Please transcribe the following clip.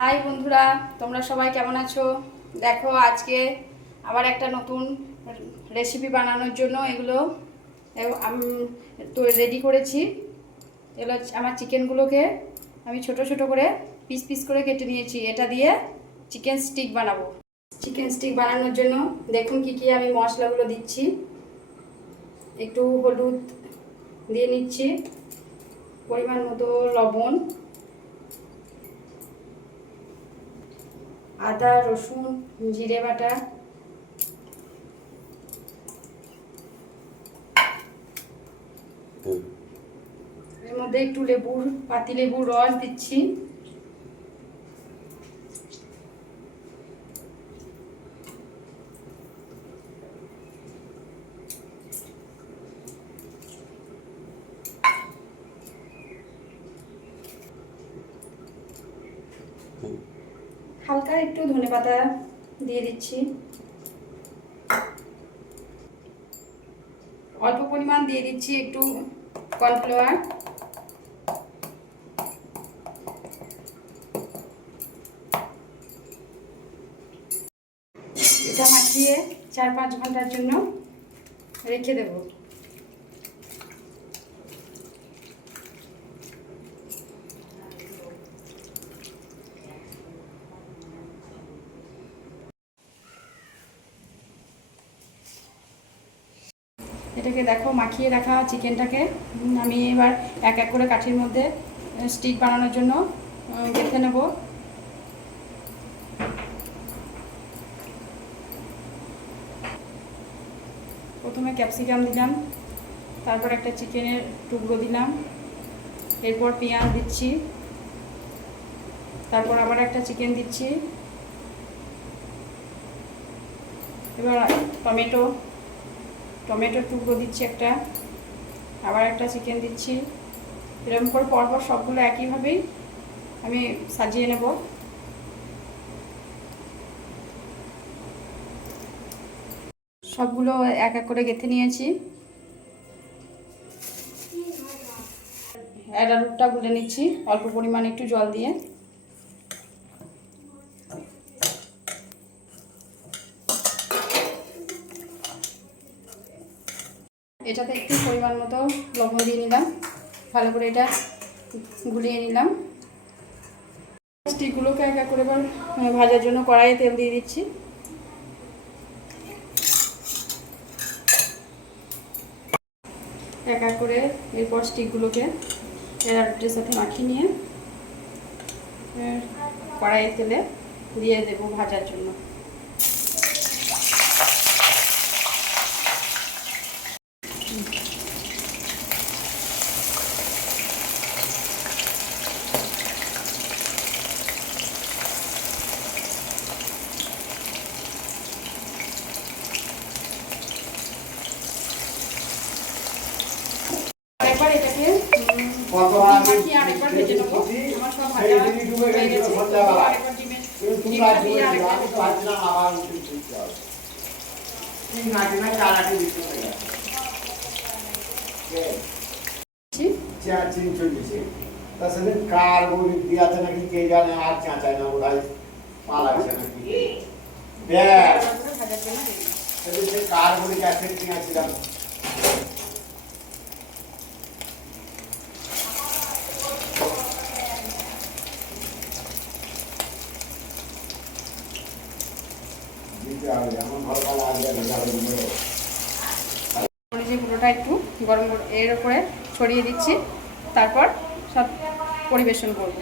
High বন্ধুরা, তোমরা সবাই কেমন আছো? দেখো আজকে আবার একটা নতুন রেসিপি বানানোর জন্য এগুলো আমি তো রেডি করেছি। এগুলো আমার চিকেনগুলোকে আমি ছোট ছোট করে পিস পিস করে কেটে নিয়েছি। এটা দিয়ে চিকেন স্টিক বানাবো। চিকেন স্টিক বানানোর জন্য দেখুন কি কি আমি মশলাগুলো দিচ্ছি। একটু হলুদ দিয়ে নিচ্ছি, পরিমাণ মতো লবণ, আদা রসুন জিরে বাটা, এর মধ্যে একটু পাতি লেবুর রস দিচ্ছি, হালকা একটু ধনেপাতা দিয়ে দিচ্ছি, অল্প পরিমাণ দিয়ে দিচ্ছি একটু কর্নফ্লাওয়ার, এটা মাখিয়ে 4-5 ঘন্টার জন্য রেখে দেব। এটাকে দেখো মাখিয়ে রাখা চিকেনটাকে আমি এবার এক এক করে কাঠির মধ্যে স্টিক বানানোর জন্য গেঁথে নেব। প্রথমে ক্যাপসিকাম দিলাম, তারপর একটা চিকেনের টুকরো দিলাম, এরপর পেঁয়াজ দিচ্ছি, তারপর আবার একটা চিকেন দিচ্ছি, এবার টমেটোর টুকরো দিচ্ছি একটা, আবার একটা চিকেন দিচ্ছি। এরকম করে পরপর সবগুলো একইভাবেই আমি সাজিয়ে নেব। সবগুলো এক এক করে গেঁথে নিয়েছি। অ্যারারুটটা গুলে নিচ্ছি অল্প পরিমাণ একটু জল দিয়ে। এটাতে একটু পরিমাণ মতো লবণ দিয়ে নিলাম, ভালো করে এটা গুলিয়ে নিলাম। স্টিকগুলোকে এক এক করে এবার ভাজার জন্য কড়াইয়ে তেল দিয়ে দিচ্ছি। এক এক করে এরপর স্টিকগুলোকে অ্যারারুটের সাথে মাখিয়ে নিয়ে কড়াইয়ে তেলে দিয়ে দেবো ভাজার জন্য। আরেকবার এটাকে মাখিয়ে আরেকবার ভেজে নেবো। আমার সব ভাজা হয়ে গেছে। আরেকবার ডিমটা দিয়ে আরেকবার তাছাড়া কার বই দিয়াছে নাকি কে জানে, আর চাঁচায় না ওরাই পালাচ্ছে নাকি কার বই ক্যাসেট কিনেছিলাম। পুরোটা একটু গরম এর উপরে ছড়িয়ে দিচ্ছি, তারপর সব পরিবেশন করব।